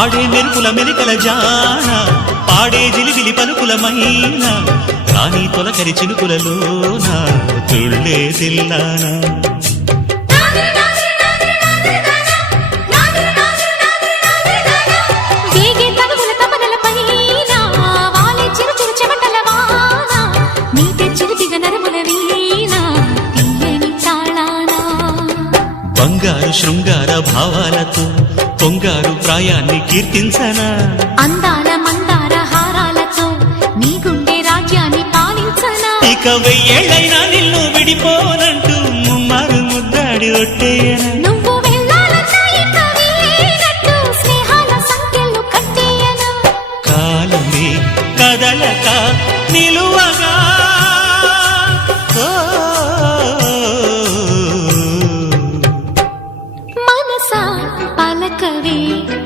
ఆడే మెరుపుల మెలికల జాన పాడే జిలిబిలి పలుకుల మైన రాణి తొలకరి చినుకులలోన తుళ్ళే దిల్లానా బంగారు శృంగార భావాలతో పొంగారు ప్రాయాన్ని కీర్తించనా అందాల మందార హారాలతో నీ గుండె రాజ్యాన్ని పాలించనా ఇక 1000 ఏళ్ళైనా నిన్ను విడిపోనంటూ ముమ్మారు ముద్దాడి ఒట్టేయనా